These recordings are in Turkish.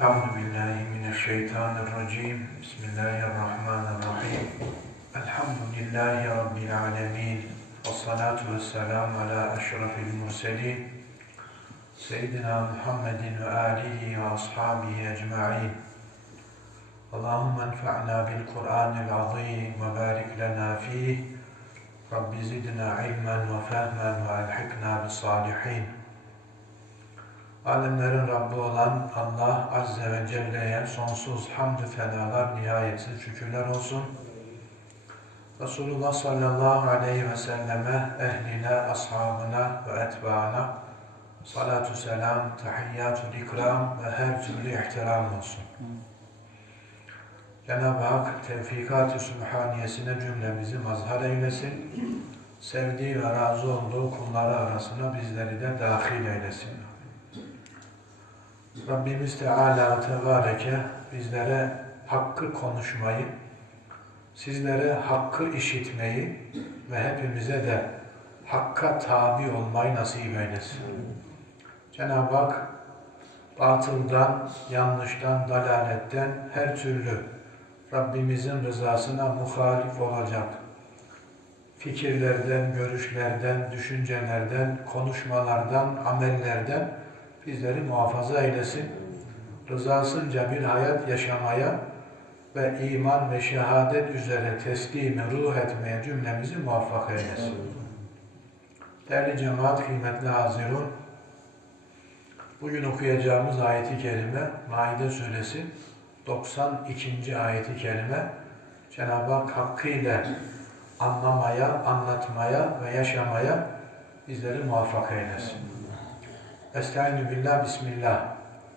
أعوذ بالله من الشيطان الرجيم. بسم الله الرحمن الرحيم. الحمد لله رب العالمين والصلاة والسلام على أشرف المرسلين سيدنا محمد وآله وأصحابه أجمعين. اللهم انفعنا بالقرآن العظيم وبارك لنا فيه. رب زدنا علما وفهما وألحقنا بالصالحين. Alemlerin Rabbi olan Allah Azze ve Celle'ye sonsuz hamdü fenalar, nihayetsiz şükürler olsun. Resulullah sallallahu aleyhi ve selleme, ehline, ashabına ve etbaına salatu selam, tahiyyatul ikram ve her türlü ihtiram olsun. Cenab-ı Hak tevfikat-ı sübhaniyesine cümlemizi mazhar eylesin. Sevdiği ve razı olduğu kulları arasına bizleri de dahil eylesin. Rabbimiz Teala Tebareke bizlere hakkı konuşmayı, sizlere hakkı işitmeyi ve hepimize de hakka tabi olmayı nasip eylesin. Cenab-ı Hak batıldan, yanlıştan, dalaletten her türlü Rabbimizin rızasına muhalif olacak fikirlerden, görüşlerden, düşüncelerden, konuşmalardan, amellerden bizleri muhafaza eylesin. Rızasınca bir hayat yaşamaya ve iman ve şehadet üzere teslimi ruh etmeye cümlemizi muvaffak eylesin. Değerli cemaat, kıymetli hazirun, bugün okuyacağımız ayeti kerime Maide suresi 92. ayeti kerime Cenab-ı Hak hakkıyla anlamaya, anlatmaya ve yaşamaya bizleri muvaffak eylesin. Estaizu billah, bismillah.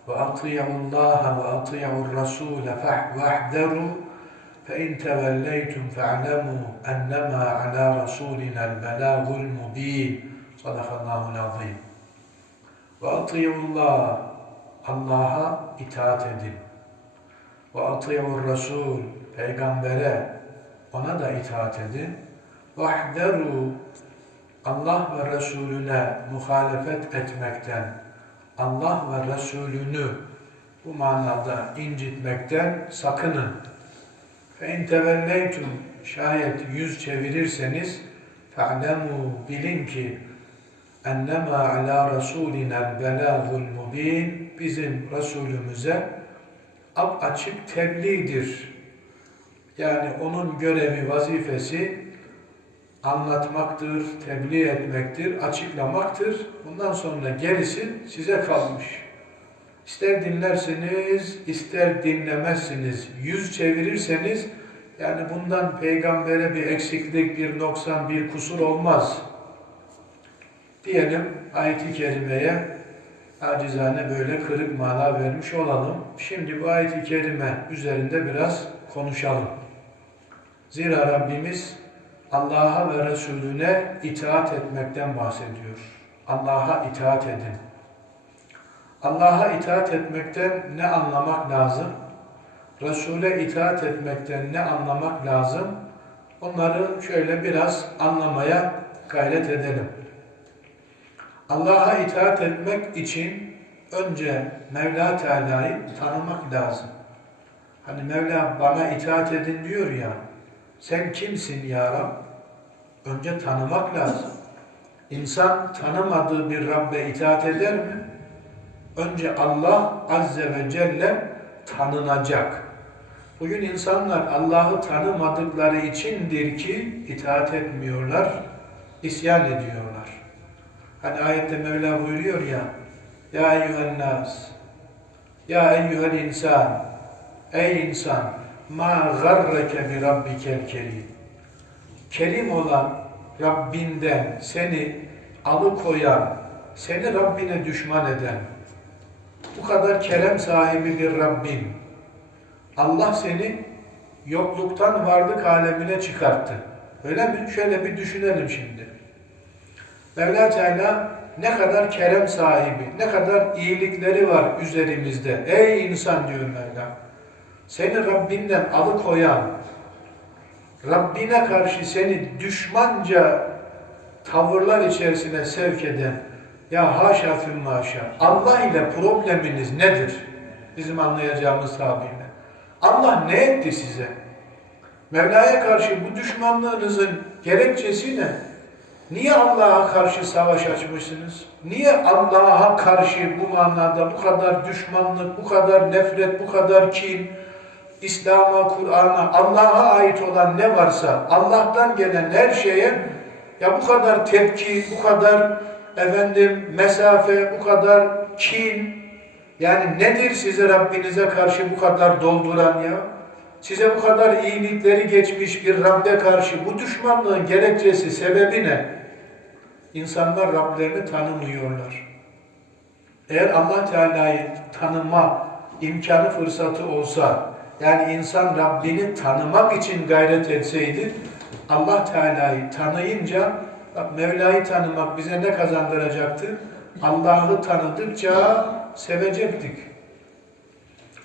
Ve ati'ullaha ve ati'ur rasule vahderu fe in tevelleytum fe'lemû ennemâ alâ rasûlinel belâgul mubîn. Sadakallahul azîm. Ve ati'ullah, Allah'a itaat edin. Ve ati'ur rasul, peygambere, ona da itaat edin. Vahderu, Allah ve Resulüne muhalefet etmekten, Allah ve Resulünü bu manada incitmekten sakının. فَاِنْ تَوَلَّيْتُمْ Şayet yüz çevirirseniz فَعْلَمُوا Bilin ki اَنَّمَا عَلَى رَسُولِنَا الْبَلَاغُ الْمُب۪ينَ Bizim Resulümüze ap açık tebliğdir. Yani onun görevi, vazifesi anlatmaktır, tebliğ etmektir, açıklamaktır. Bundan sonra gerisi size kalmış. İster dinlersiniz, ister dinlemezsiniz. Yüz çevirirseniz, yani bundan peygambere bir eksiklik, bir noksan, bir kusur olmaz. Diyelim ayet-i kerimeye acizane böyle kırık mana vermiş olalım. Şimdi bu ayet-i kerime üzerinde biraz konuşalım. Zira Rabbimiz Allah'a ve Resulüne itaat etmekten bahsediyor. Allah'a itaat edin. Allah'a itaat etmekten ne anlamak lazım? Resul'e itaat etmekten ne anlamak lazım? Onları şöyle biraz anlamaya gayret edelim. Allah'a itaat etmek için önce Mevla Teala'yı tanımak lazım. Hani Mevla bana itaat edin diyor ya, sen kimsin ya Rab? Önce tanımak lazım. İnsan tanımadığı bir Rabbe itaat eder mi? Önce Allah Azze ve Celle tanınacak. Bugün insanlar Allah'ı tanımadıkları içindir ki itaat etmiyorlar, isyan ediyorlar. Hani ayette Mevla buyuruyor ya, Ya eyyühen nas, Ya eyyühel insan, Ey insan, garreke bi rabbikel kerim. Kerim olan Rabbinden seni alıkoyan, seni Rabbine düşman eden, bu kadar kerem sahibi bir Rabbin, Allah seni yokluktan varlık alemine çıkarttı. Öyle mi? Şöyle bir düşünelim şimdi. Mevla Teala ne kadar kerem sahibi, ne kadar iyilikleri var üzerimizde. Ey insan diyor Mevla. Seni Rabbinden alıkoyan, Rabbine karşı seni düşmanca tavırlar içerisine sevk eden, ya haşa füm haşa, Allah ile probleminiz nedir? Bizim anlayacağımız tabirle. Allah ne etti size? Mevla'ya karşı bu düşmanlığınızın gerekçesi ne? Niye Allah'a karşı savaş açmışsınız? Niye Allah'a karşı bu manada bu kadar düşmanlık, bu kadar nefret, bu kadar kin, İslam'a, Kur'an'a, Allah'a ait olan ne varsa, Allah'tan gelen her şeye ya bu kadar tepki, bu kadar efendim mesafe, bu kadar kin, yani nedir size Rabbinize karşı bu kadar dolduran ya? Size bu kadar iyilikleri geçmiş bir Rabbe karşı bu düşmanlığın gerekçesi, sebebi ne? İnsanlar Rablerini tanımıyorlar. Eğer Allah Teala'yı tanıma imkanı fırsatı olsa, yani insan Rabbini tanımak için gayret etseydi, Allah Teala'yı tanıyınca, Mevla'yı tanımak bize ne kazandıracaktı? Allah'ı tanıdıkça sevecektik.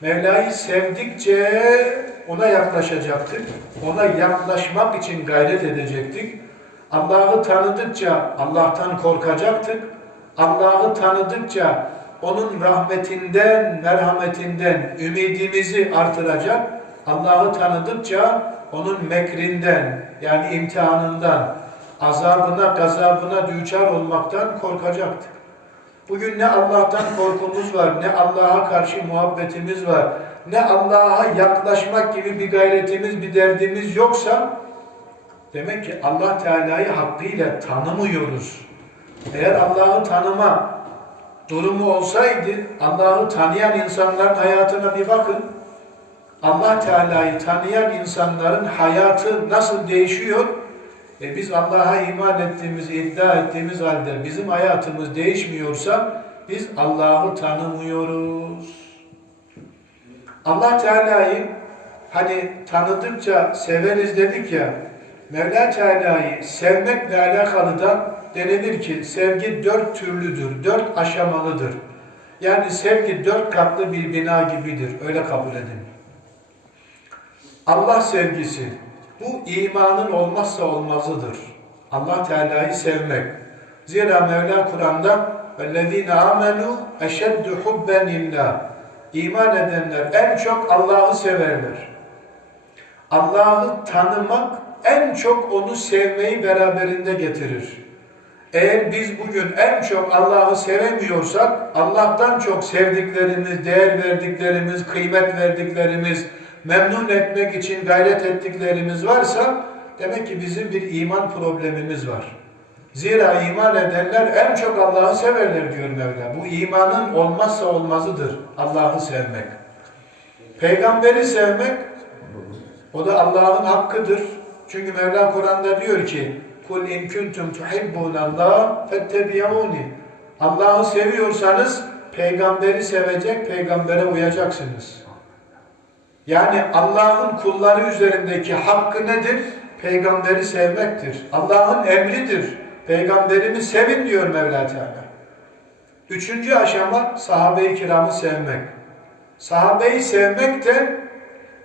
Mevla'yı sevdikçe ona yaklaşacaktık. Ona yaklaşmak için gayret edecektik. Allah'ı tanıdıkça Allah'tan korkacaktık. Allah'ı tanıdıkça onun rahmetinden, merhametinden ümidimizi artıracak. Allah'ı tanıdıkça onun mekrinden yani imtihanından, azabına, gazabına düçar olmaktan korkacaktık. Bugün ne Allah'tan korkumuz var, ne Allah'a karşı muhabbetimiz var, ne Allah'a yaklaşmak gibi bir gayretimiz, bir derdimiz yoksa demek ki Allah Teala'yı hakkıyla tanımıyoruz. Eğer Allah'ı tanıma durumu olsaydı Allah'ı tanıyan insanların hayatına bir bakın. Allah Teala'yı tanıyan insanların hayatı nasıl değişiyor? E biz Allah'a iman ettiğimiz, iddia ettiğimiz halde bizim hayatımız değişmiyorsa biz Allah'ı tanımıyoruz. Allah Teala'yı hani tanıdıkça severiz dedik ya, Mevla Teala'yı sevmekle alakalı da denilir ki sevgi dört türlüdür, dört aşamalıdır. Yani sevgi dört katlı bir bina gibidir. Öyle kabul edin. Allah sevgisi, bu imanın olmazsa olmazıdır. Allah Teala'yı sevmek. Zira Mevla Kur'an'da وَالَّذ۪ينَ آمَنُوا اَشَدُّ حُبَّنْ لِلّٰهِ İman edenler en çok Allah'ı severler. Allah'ı tanımak en çok onu sevmeyi beraberinde getirir. Eğer biz bugün en çok Allah'ı sevemiyorsak, Allah'tan çok sevdiklerimiz, değer verdiklerimiz, kıymet verdiklerimiz, memnun etmek için gayret ettiklerimiz varsa, demek ki bizim bir iman problemimiz var. Zira iman edenler en çok Allah'ı severler diyor Mevla. Bu imanın olmazsa olmazıdır Allah'ı sevmek. Peygamberi sevmek, o da Allah'ın hakkıdır. Çünkü Mevla Kur'an'da diyor ki, Kul in kuntum tuhibbunallah fettebi'uni. Allah'ı seviyorsanız peygamberi sevecek, peygambere uyacaksınız. Yani Allah'ın kulları üzerindeki hakkı nedir? Peygamberi sevmektir. Allah'ın emridir. Peygamberimi sevin diyor Mevla Teala. Üçüncü aşama sahabe-i kiramı sevmek. Sahabeyi sevmek de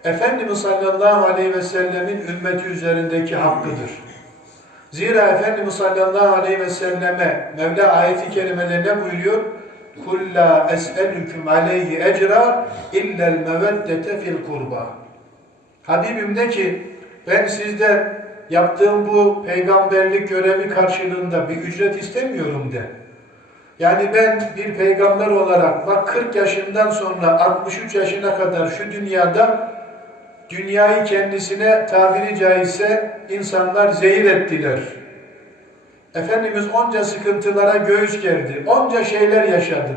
Efendimiz sallallahu aleyhi ve sellemin ümmeti üzerindeki hakkıdır. Zira Efendimiz sallallahu aleyhi ve selleme Mevla ayeti kerimelerine ne buyuruyor? Kulla es'elüküm aleyhi ecra illel meveddete fil kurba. Habibim de ki ben sizden yaptığım bu peygamberlik görevi karşılığında bir ücret istemiyorum de. Yani ben bir peygamber olarak bak 40 yaşından sonra 63 yaşına kadar şu dünyada dünyayı kendisine tabiri caizse insanlar zehir ettiler. Efendimiz onca sıkıntılara göğüs gerdi. Onca şeyler yaşadı.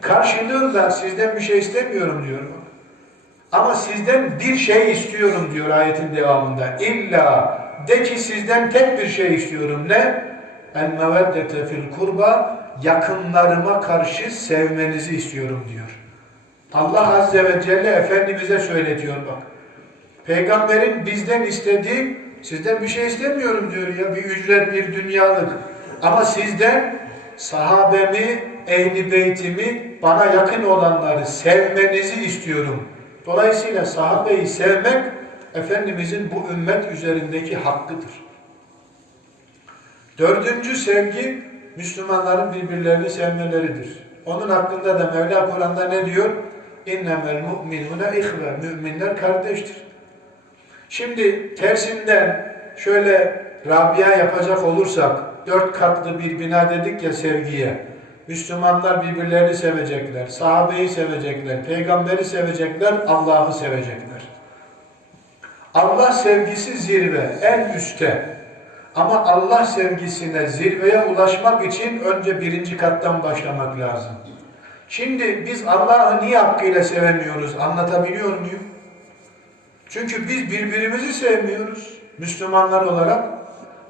Karşılığında sizden bir şey istemiyorum diyor. Ama sizden bir şey istiyorum diyor ayetin devamında. İlla de ki sizden tek bir şey istiyorum. Ne? En meveddete fil kurba yakınlarıma karşı sevmenizi istiyorum diyor. Allah Azze ve Celle Efendimiz'e söyletiyor bak. Peygamberin bizden istediği, sizden bir şey istemiyorum diyor ya, bir ücret, bir dünyalık. Ama sizden sahabemi, ehli beytimi, bana yakın olanları sevmenizi istiyorum. Dolayısıyla sahabeyi sevmek, Efendimizin bu ümmet üzerindeki hakkıdır. Dördüncü sevgi, Müslümanların birbirlerini sevmeleridir. Onun hakkında da Mevla Kur'an'da ne diyor? İnnemel mu'minune ihve. Müminler kardeştir. Şimdi tersinden şöyle Rabia yapacak olursak, dört katlı bir bina dedik ya sevgiye. Müslümanlar birbirlerini sevecekler, sahabeyi sevecekler, peygamberi sevecekler, Allah'ı sevecekler. Allah sevgisi zirve, en üstte. Ama Allah sevgisine zirveye ulaşmak için önce birinci kattan başlamak lazım. Şimdi biz Allah'ı niye hakkıyla sevemiyoruz? Anlatabiliyor muyum? Çünkü biz birbirimizi sevmiyoruz. Müslümanlar olarak.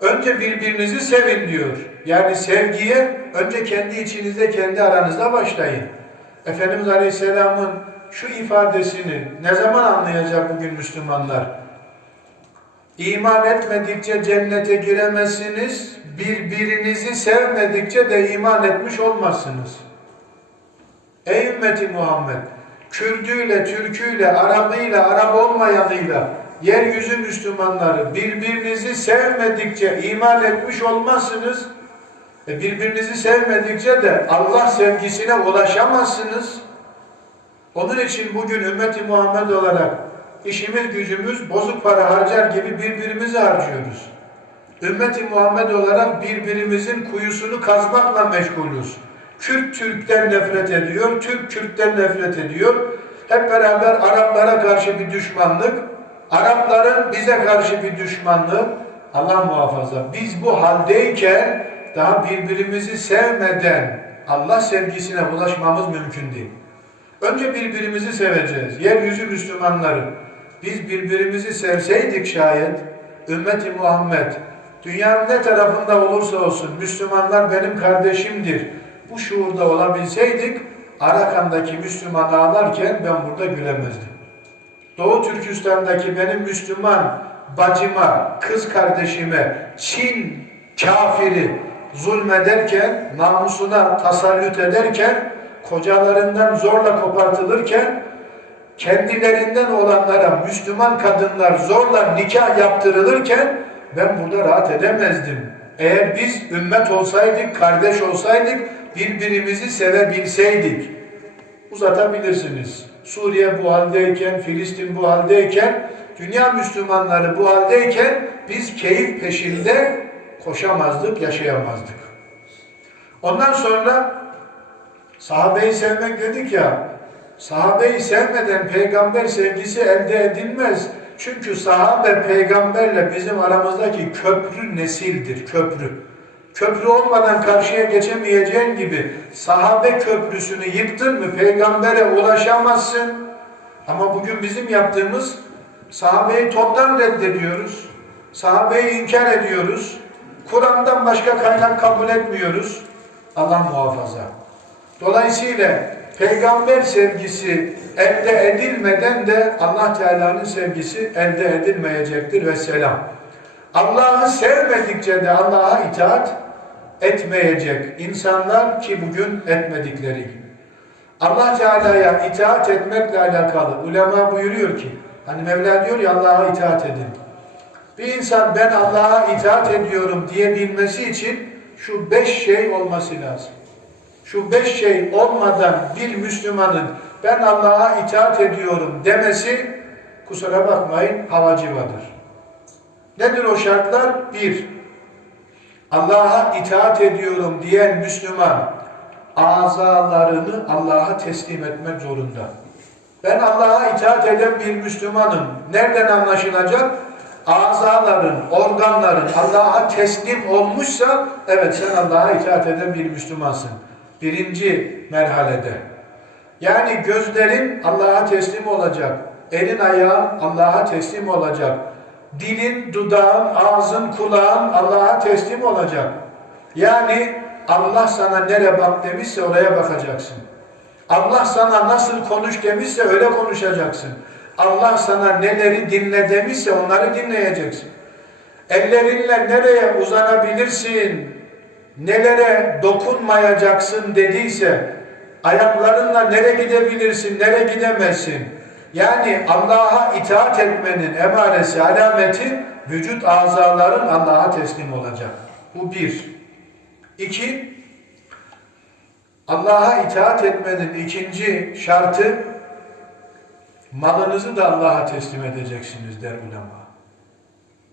Önce birbirinizi sevin diyor. Yani sevgiye önce kendi içinizde, kendi aranızda başlayın. Efendimiz Aleyhisselam'ın şu ifadesini ne zaman anlayacak bugün Müslümanlar? İman etmedikçe cennete giremezsiniz, birbirinizi sevmedikçe de iman etmiş olmazsınız. Ey ümmeti Muhammed! Kürdüyle, Türküyle, Arabıyla, Arap olmayanıyla, yeryüzü Müslümanları birbirinizi sevmedikçe iman etmiş olmazsınız. E birbirinizi sevmedikçe de Allah sevgisine ulaşamazsınız. Onun için bugün ümmeti Muhammed olarak işimiz gücümüz bozuk para harcar gibi birbirimizi harcıyoruz. Ümmeti Muhammed olarak birbirimizin kuyusunu kazmakla meşgulüz. Kürt Türk'ten nefret ediyor, Türk Kürt'ten nefret ediyor. Hep beraber Araplara karşı bir düşmanlık, Arapların bize karşı bir düşmanlık. Allah muhafaza. Biz bu haldeyken daha birbirimizi sevmeden Allah sevgisine ulaşmamız mümkün değil. Önce birbirimizi seveceğiz. Yeryüzü Müslümanları. Biz birbirimizi sevseydik şayet, ümmeti Muhammed, dünyanın ne tarafında olursa olsun Müslümanlar benim kardeşimdir. Bu şuurda olabilseydik, Arakan'daki Müslüman ağlarken ben burada gülemezdim. Doğu Türkistan'daki benim Müslüman bacıma, kız kardeşime, Çin kafiri zulmederken, namusuna tasallut ederken, kocalarından zorla kopartılırken, kendilerinden olanlara Müslüman kadınlar zorla nikah yaptırılırken ben burada rahat edemezdim. Eğer biz ümmet olsaydık, kardeş olsaydık, birbirimizi sevebilseydik, uzatabilirsiniz. Suriye bu haldeyken, Filistin bu haldeyken, dünya Müslümanları bu haldeyken biz keyif peşinde koşamazdık, yaşayamazdık. Ondan sonra sahabeyi sevmek dedik ya, sahabeyi sevmeden peygamber sevgisi elde edilmez. Çünkü sahabe peygamberle bizim aramızdaki köprü nesildir, köprü. Köprü olmadan karşıya geçemeyeceğin gibi sahabe köprüsünü yıktın mı peygambere ulaşamazsın. Ama bugün bizim yaptığımız sahabeyi toptan reddediyoruz. Sahabeyi inkar ediyoruz. Kur'an'dan başka kaynak kabul etmiyoruz. Allah muhafaza. Dolayısıyla peygamber sevgisi elde edilmeden de Allah Teala'nın sevgisi elde edilmeyecektir ve selam. Allah'ı sevmedikçe de Allah'a itaat etmeyecek insanlar ki bugün etmedikleri gibi. Allah Teala'ya itaat etmekle alakalı ulema buyuruyor ki hani Mevla diyor ya Allah'a itaat edin. Bir insan ben Allah'a itaat ediyorum diyebilmesi için şu beş şey olması lazım. Şu beş şey olmadan bir Müslümanın ben Allah'a itaat ediyorum demesi kusura bakmayın havacıvadır. Nedir o şartlar? Bir, Allah'a itaat ediyorum diyen Müslüman azalarını Allah'a teslim etmek zorunda. Ben Allah'a itaat eden bir Müslümanım. Nereden anlaşılacak? Azaların, organların Allah'a teslim olmuşsa evet sen Allah'a itaat eden bir Müslümansın. Birinci merhalede. Yani gözlerin Allah'a teslim olacak. Elin ayağın Allah'a teslim olacak dilin, dudağın, ağzın, kulağın Allah'a teslim olacak. Yani Allah sana nere bak demişse oraya bakacaksın. Allah sana nasıl konuş demişse öyle konuşacaksın. Allah sana neleri dinle demişse onları dinleyeceksin. Ellerinle nereye uzanabilirsin, nelere dokunmayacaksın dediyse, ayaklarınla nereye gidebilirsin, nereye gidemezsin, yani Allah'a itaat etmenin emaresi, alameti vücut azaların Allah'a teslim olacak. Bu bir. İki, Allah'a itaat etmenin ikinci şartı malınızı da Allah'a teslim edeceksiniz der ulema.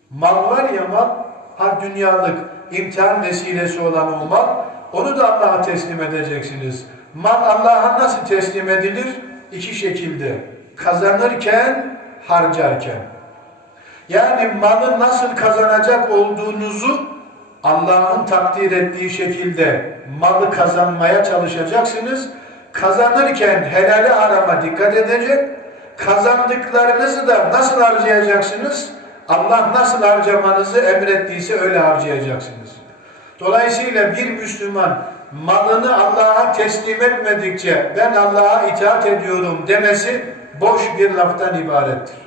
Mal var ya mal, ha dünyalık imtihan vesilesi olan o mal, onu da Allah'a teslim edeceksiniz. Mal Allah'a nasıl teslim edilir? İki şekilde. Kazanırken, harcarken. Yani malı nasıl kazanacak olduğunuzu Allah'ın takdir ettiği şekilde malı kazanmaya çalışacaksınız. Kazanırken helali arama dikkat edecek. Kazandıklarınızı da nasıl harcayacaksınız? Allah nasıl harcamanızı emrettiyse öyle harcayacaksınız. Dolayısıyla bir Müslüman malını Allah'a teslim etmedikçe ben Allah'a itaat ediyorum demesi boş bir laftan ibarettir.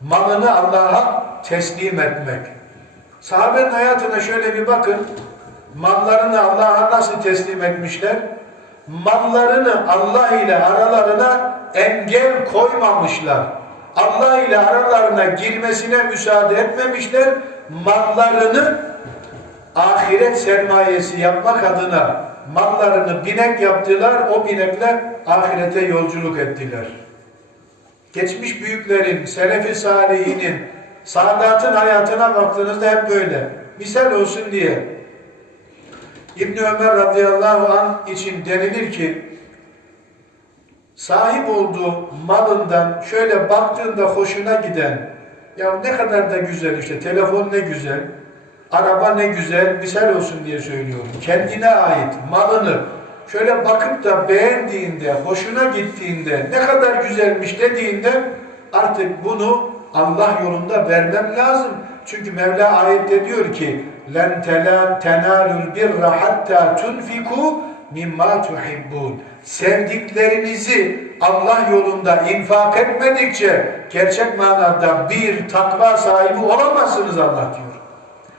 Malını Allah'a teslim etmek. Sahabenin hayatına şöyle bir bakın. Mallarını Allah'a nasıl teslim etmişler? Mallarını Allah ile aralarına engel koymamışlar. Allah ile aralarına girmesine müsaade etmemişler. Mallarını ahiret sermayesi yapmak adına mallarını binek yaptılar. O binekle ahirete yolculuk ettiler. Geçmiş büyüklerin, selefi salihinin, saadatın hayatına baktığınızda hep böyle. Misal olsun diye İbn Ömer radıyallahu an için denilir ki sahip olduğu malından şöyle baktığında hoşuna giden ya ne kadar da güzel işte telefon ne güzel araba ne güzel misal olsun diye söylüyorum. Kendine ait malını şöyle bakıp da beğendiğinde, hoşuna gittiğinde, ne kadar güzelmiş dediğinde artık bunu Allah yolunda vermem lazım. Çünkü Mevla ayette diyor ki لَنْ تَنَالُوا الْبِرَّ حَتَّى تُنْفِكُوا مِمَّا تُحِبُّونَ Sevdiklerinizi Allah yolunda infak etmedikçe gerçek manada bir takva sahibi olamazsınız Allah diyor.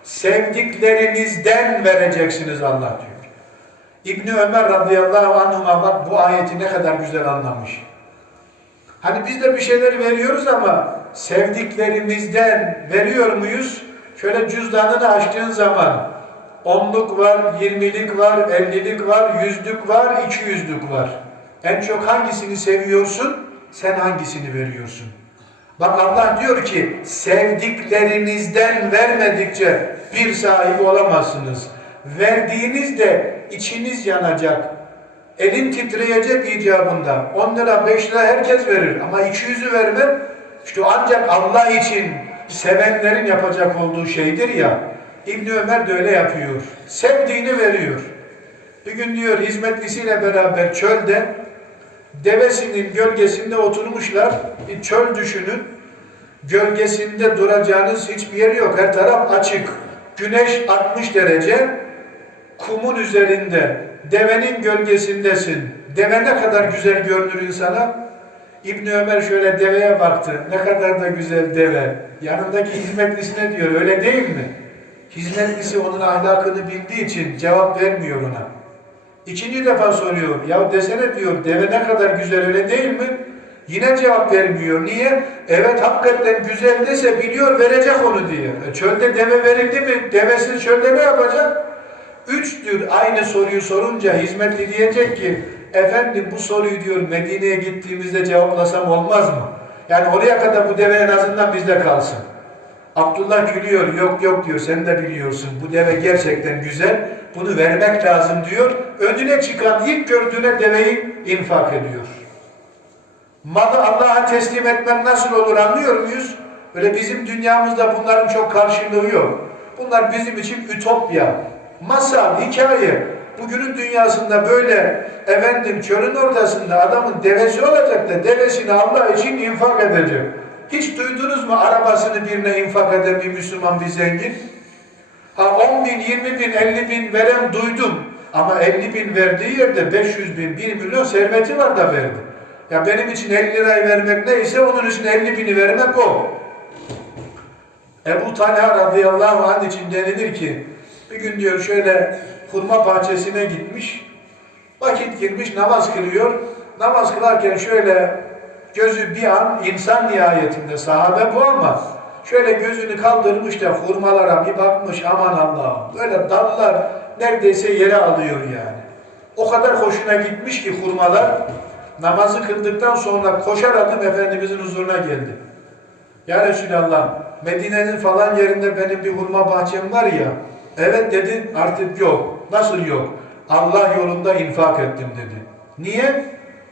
Sevdiklerinizden vereceksiniz Allah diyor. İbni Ömer radıyallahu anhuma bak bu ayeti ne kadar güzel anlamış. Hani biz de bir şeyler veriyoruz ama sevdiklerimizden veriyor muyuz? Şöyle cüzdanını açtığın zaman onluk var, yirmilik var, ellilik var, yüzlük var, iki yüzlük var. En çok hangisini seviyorsun? Sen hangisini veriyorsun? Bak Allah diyor ki sevdiklerinizden vermedikçe bir sahibi olamazsınız. Verdiğinizde içiniz yanacak. Elin titreyecek icabında. 10 lira 5 lira herkes verir ama 200'ü vermem işte ancak Allah için sevenlerin yapacak olduğu şeydir ya. İbn Ömer de öyle yapıyor. Sevdiğini veriyor. Bir gün diyor hizmetlisiyle beraber çölde devesinin gölgesinde oturmuşlar. Bir çöl düşünün. Gölgesinde duracağınız hiçbir yer yok. Her taraf açık. Güneş 60 derece. Kumun üzerinde. Devenin gölgesindesin. Deve ne kadar güzel görünür insana. İbn Ömer şöyle deveye baktı. Ne kadar da güzel deve. Yanındaki hizmetlisine diyor öyle değil mi? Hizmetlisi onun ahlakını bildiği için cevap vermiyor ona. İkinci defa soruyor. Ya desene diyor deve ne kadar güzel öyle değil mi? Yine cevap vermiyor. Niye? Evet hakikaten güzel dese biliyor verecek onu diye. E, çölde deve verildi mi? Devesiz çölde ne yapacak? Üçtür aynı soruyu sorunca hizmetli diyecek ki efendim bu soruyu diyor Medine'ye gittiğimizde cevaplasam olmaz mı? Yani oraya kadar bu deve en azından bizde kalsın. Abdullah gülüyor. Yok yok diyor. Sen de biliyorsun. Bu deve gerçekten güzel. Bunu vermek lazım diyor. Önüne çıkan ilk gördüğüne deveyi infak ediyor. Malı Allah'a teslim etmen nasıl olur anlıyor muyuz? Böyle bizim dünyamızda bunların çok karşılığı yok. Bunlar bizim için ütopya, masal, hikaye. Bugünün dünyasında böyle efendim çölün ortasında adamın devesi olacak da devesini Allah için infak edecek. Hiç duydunuz mu arabasını birine infak eden bir Müslüman bir zengin? Ha 10 bin, 20 bin, 50 bin veren duydum. Ama 50 bin verdiği yerde 500 bin, 1 milyon serveti var da verdi. Ya benim için 50 lirayı vermek neyse onun için 50 bini vermek o. Ebu Talha radıyallahu anh için denilir ki bir gün diyor şöyle hurma bahçesine gitmiş. Vakit girmiş namaz kılıyor. Namaz kılarken şöyle gözü bir an insan nihayetinde sahabe bu ama şöyle gözünü kaldırmış da hurmalara bir bakmış aman Allah'ım. Böyle dallar neredeyse yere alıyor yani. O kadar hoşuna gitmiş ki hurmalar namazı kıldıktan sonra koşar adım Efendimizin huzuruna geldi. Ya Resulallah Medine'nin falan yerinde benim bir hurma bahçem var ya. Evet dedi artık yok. Nasıl yok? Allah yolunda infak ettim dedi. Niye?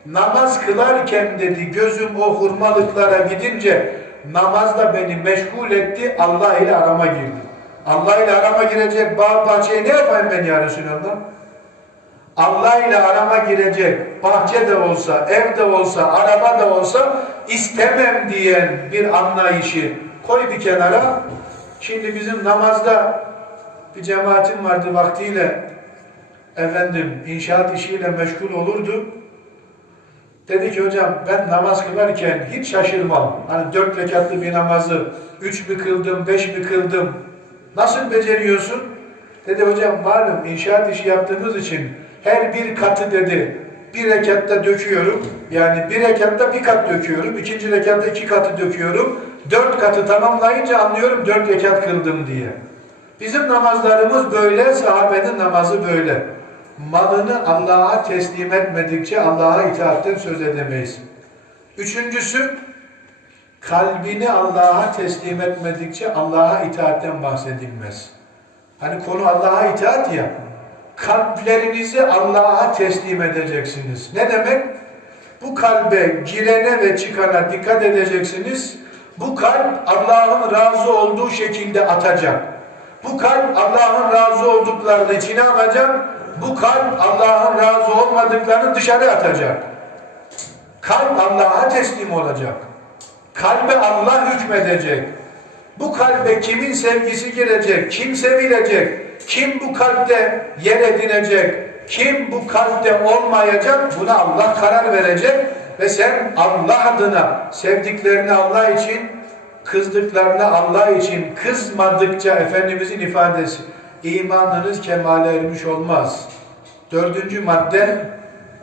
Namaz kılarken dedi gözüm o hurmalıklara gidince namazla beni meşgul etti. Allah ile arama girdi. Allah ile arama girecek bağ bahçeye ne yapayım ben ya Resulallah? Allah ile arama girecek bahçe de olsa, ev de olsa, araba da olsa istemem diyen bir anlayışı koy bir kenara. Şimdi bizim namazda bir cemaatim vardı vaktiyle efendim inşaat işiyle meşgul olurdu. Dedi ki hocam ben namaz kılarken hiç şaşırmam. Hani dört rekatlı bir namazı üç mü kıldım, beş mi kıldım? Nasıl beceriyorsun? Dedi hocam malum inşaat işi yaptığımız için her bir katı dedi bir rekatta döküyorum. Yani bir rekatta bir kat döküyorum. ikinci rekatta iki katı döküyorum. Dört katı tamamlayınca anlıyorum dört rekat kıldım diye. Bizim namazlarımız böyle, sahabenin namazı böyle. Malını Allah'a teslim etmedikçe Allah'a itaatten söz edemeyiz. Üçüncüsü, kalbini Allah'a teslim etmedikçe Allah'a itaatten bahsedilmez. Hani konu Allah'a itaat ya, kalplerinizi Allah'a teslim edeceksiniz. Ne demek? Bu kalbe girene ve çıkana dikkat edeceksiniz. Bu kalp Allah'ın razı olduğu şekilde atacak. Bu kalp Allah'ın razı olduklarını içine alacak. Bu kalp Allah'ın razı olmadıklarını dışarı atacak. Kalp Allah'a teslim olacak. Kalbe Allah hükmedecek. Bu kalbe kimin sevgisi girecek, kim sevilecek, kim bu kalpte yer edinecek, kim bu kalpte olmayacak buna Allah karar verecek ve sen Allah adına sevdiklerini Allah için, kızdıklarını Allah için kızmadıkça Efendimizin ifadesi imanınız kemale ermiş olmaz. Dördüncü madde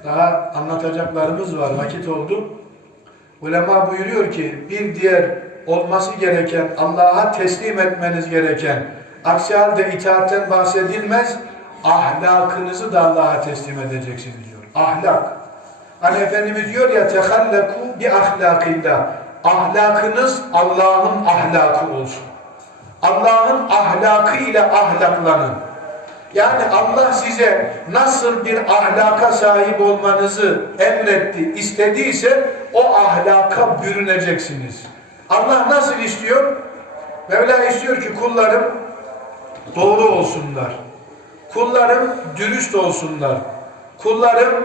daha anlatacaklarımız var vakit oldu. Ulema buyuruyor ki bir diğer olması gereken Allah'a teslim etmeniz gereken aksi halde itaatten bahsedilmez ahlakınızı da Allah'a teslim edeceksiniz diyor. Ahlak. Hani Efendimiz diyor ya tehallaku bi ahlakillah. Ahlakınız Allah'ın ahlakı olsun. Allah'ın ahlakı ile ahlaklanın. Yani Allah size nasıl bir ahlaka sahip olmanızı emretti, istediyse o ahlaka bürüneceksiniz. Allah nasıl istiyor? Mevla istiyor ki kullarım doğru olsunlar. Kullarım dürüst olsunlar. Kullarım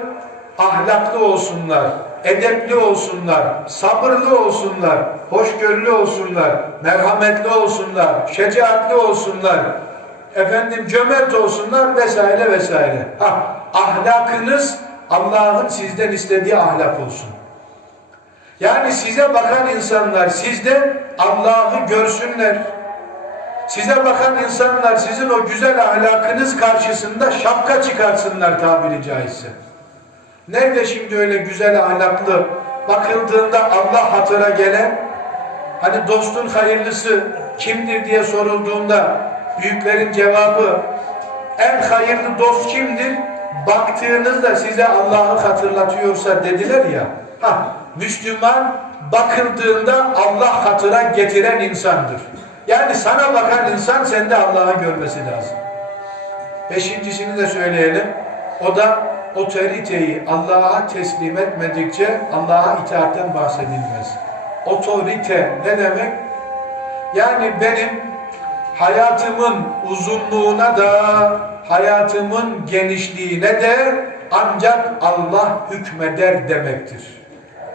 ahlaklı olsunlar. Edepli olsunlar. Sabırlı olsunlar. Hoşgörülü olsunlar. Merhametli olsunlar. Şecaatli olsunlar. Efendim cömert olsunlar vesaire vesaire. Ha, ahlakınız Allah'ın sizden istediği ahlak olsun. Yani size bakan insanlar sizde Allah'ı görsünler. Size bakan insanlar sizin o güzel ahlakınız karşısında şapka çıkarsınlar tabiri caizse. Nerede şimdi öyle güzel ahlaklı bakıldığında Allah hatıra gelen hani dostun hayırlısı kimdir diye sorulduğunda büyüklerin cevabı en hayırlı dost kimdir? Baktığınızda size Allah'ı hatırlatıyorsa dediler ya. Ha, Müslüman bakıldığında Allah hatıra getiren insandır. Yani sana bakan insan sende Allah'ı görmesi lazım. Beşincisini de söyleyelim. O da otoriteyi Allah'a teslim etmedikçe Allah'a itaatten bahsedilmez. Otorite ne demek? Yani benim hayatımın uzunluğuna da hayatımın genişliğine de ancak Allah hükmeder demektir.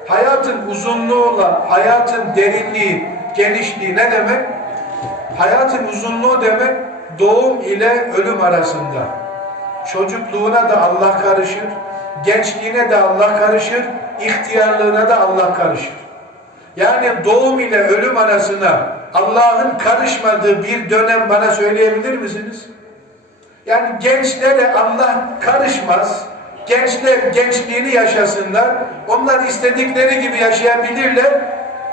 Hayatın uzunluğuyla hayatın derinliği, genişliği ne demek? Hayatın uzunluğu demek doğum ile ölüm arasında. Çocukluğuna da Allah karışır, gençliğine de Allah karışır, ihtiyarlığına da Allah karışır. Yani doğum ile ölüm arasına Allah'ın karışmadığı bir dönem bana söyleyebilir misiniz? Yani gençlere Allah karışmaz. Gençler gençliğini yaşasınlar. Onlar istedikleri gibi yaşayabilirler.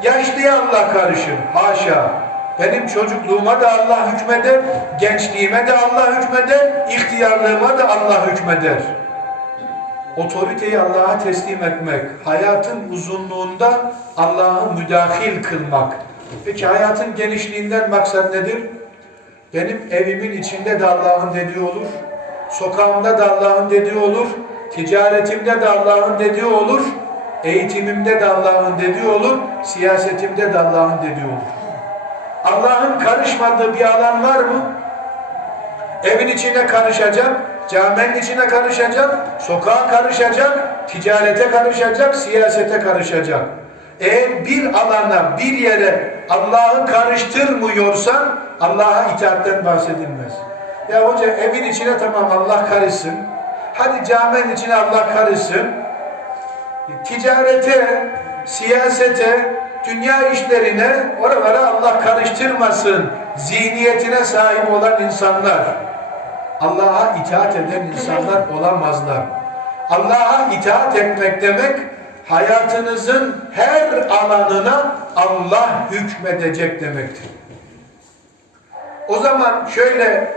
Yaşlıya Allah karışır. Haşa. Benim çocukluğuma da Allah hükmeder, gençliğime de Allah hükmeder, ihtiyarlığıma da Allah hükmeder. otoriteyi Allah'a teslim etmek, hayatın uzunluğunda Allah'ı müdahil kılmak. Peki hayatın genişliğinden maksat nedir? Benim evimin içinde de Allah'ın dediği olur, sokağımda da Allah'ın dediği olur, ticaretimde de Allah'ın dediği olur, eğitimimde de Allah'ın dediği olur, siyasetimde de Allah'ın dediği olur. Allah'ın karışmadığı bir alan var mı? Evin içine karışacak, caminin içine karışacak, sokağa karışacak, ticarete karışacak, siyasete karışacak. Eğer bir alana, bir yere Allah'ı karıştırmıyorsan Allah'a itaatten bahsedilmez. Ya hoca evin içine tamam Allah karışsın. Hadi caminin içine Allah karışsın. Ticarete, siyasete, dünya işlerine oralara Allah karıştırmasın. Zihniyetine sahip olan insanlar Allah'a itaat eden insanlar olamazlar. Allah'a itaat etmek demek hayatınızın her alanına Allah hükmedecek demektir. O zaman şöyle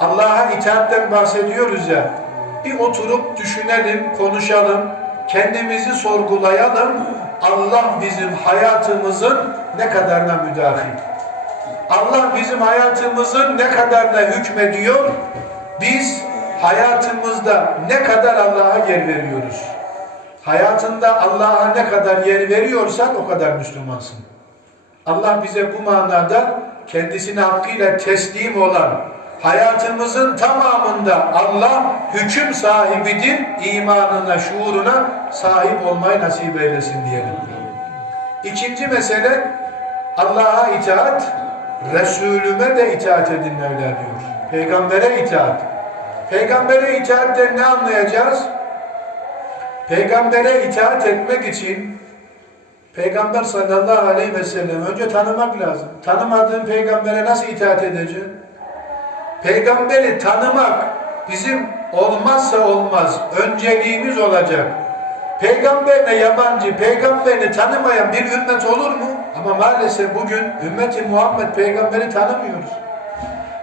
Allah'a itaatten bahsediyoruz ya bir oturup düşünelim, konuşalım, kendimizi sorgulayalım. Allah bizim hayatımızın ne kadarına müdahil. Allah bizim hayatımızın ne kadarına hükmediyor. Biz hayatımızda ne kadar Allah'a yer veriyoruz. Hayatında Allah'a ne kadar yer veriyorsan o kadar Müslümansın. Allah bize bu manada kendisine hakkıyla teslim olan hayatımızın tamamında Allah hüküm sahibidir. imanına, şuuruna sahip olmayı nasip eylesin diyelim. İkinci mesele Allah'a itaat, Resulüme de itaat edin Mevla diyor. Peygambere itaat. Peygambere itaatten ne anlayacağız? Peygambere itaat etmek için Peygamber sallallahu aleyhi ve sellem önce tanımak lazım. Tanımadığın peygambere nasıl itaat edeceksin? Peygamberi tanımak bizim olmazsa olmaz önceliğimiz olacak. Peygamberine yabancı, peygamberini tanımayan bir ümmet olur mu? Ama maalesef bugün ümmeti Muhammed peygamberi tanımıyoruz.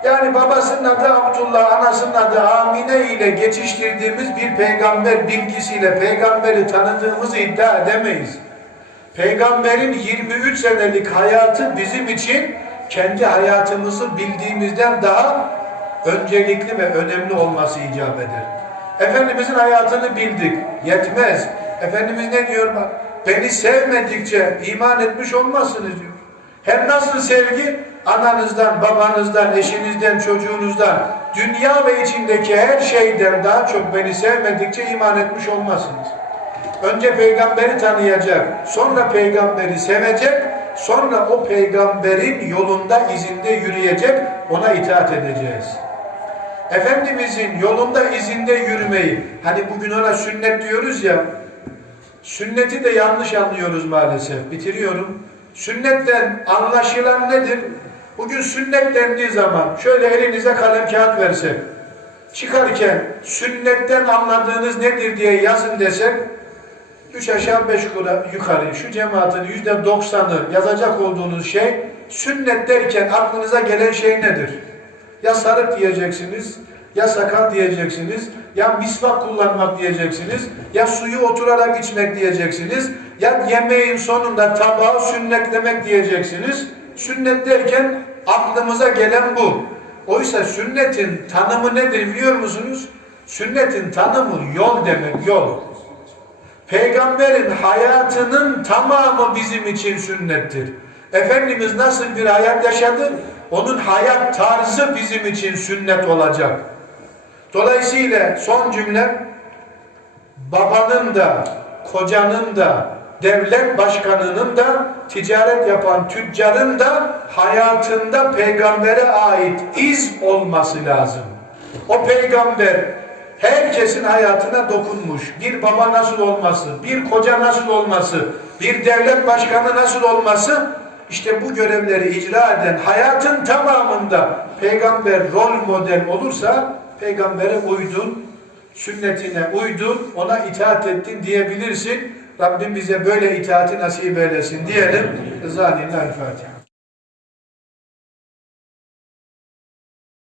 Yani babasının adı Abdullah, anasının adı Amine ile geçiştirdiğimiz bir peygamber bilgisiyle peygamberi tanıdığımızı iddia edemeyiz. Peygamberin 23 senelik hayatı bizim için kendi hayatımızı bildiğimizden daha öncelikli ve önemli olması icap eder. Efendimizin hayatını bildik. Yetmez. Efendimiz ne diyor? Beni sevmedikçe iman etmiş olmazsınız diyor. Hem nasıl sevgi? Ananızdan, babanızdan, eşinizden, çocuğunuzdan, dünya ve içindeki her şeyden daha çok beni sevmedikçe iman etmiş olmazsınız. Önce peygamberi tanıyacak, sonra peygamberi sevecek, sonra o peygamberin yolunda, izinde yürüyecek, ona itaat edeceğiz. Efendimizin yolunda, izinde yürümeyi, hani bugün ona sünnet diyoruz ya, sünneti de yanlış anlıyoruz maalesef. Bitiriyorum. Sünnetten anlaşılan nedir? Bugün sünnet dendiği zaman şöyle elinize kalem kağıt versek, çıkarken sünnetten anladığınız nedir diye yazın desek, üç aşağı beş yukarı şu cemaatin yüzde doksanı yazacak olduğunuz şey sünnet derken aklınıza gelen şey nedir? Ya sarık diyeceksiniz, ya sakal diyeceksiniz, ya misvak kullanmak diyeceksiniz, ya suyu oturarak içmek diyeceksiniz, ya yemeğin sonunda tabağı sünnetlemek diyeceksiniz. Sünnet derken aklımıza gelen bu. Oysa sünnetin tanımı nedir biliyor musunuz? Sünnetin tanımı yol demek, yol. Peygamberin hayatının tamamı bizim için sünnettir. Efendimiz nasıl bir hayat yaşadı? Onun hayat tarzı bizim için sünnet olacak. Dolayısıyla son cümle babanın da, kocanın da, devlet başkanının da, ticaret yapan tüccarın da hayatında peygambere ait iz olması lazım. O peygamber herkesin hayatına dokunmuş. Bir baba nasıl olması, bir koca nasıl olması, bir devlet başkanı nasıl olması, işte bu görevleri icra eden hayatın tamamında peygamber rol model olursa peygambere uydun, sünnetine uydun, ona itaat ettin diyebilirsin. Rabbim bize böyle itaati nasip eylesin diyelim. Rızanillah Fatiha.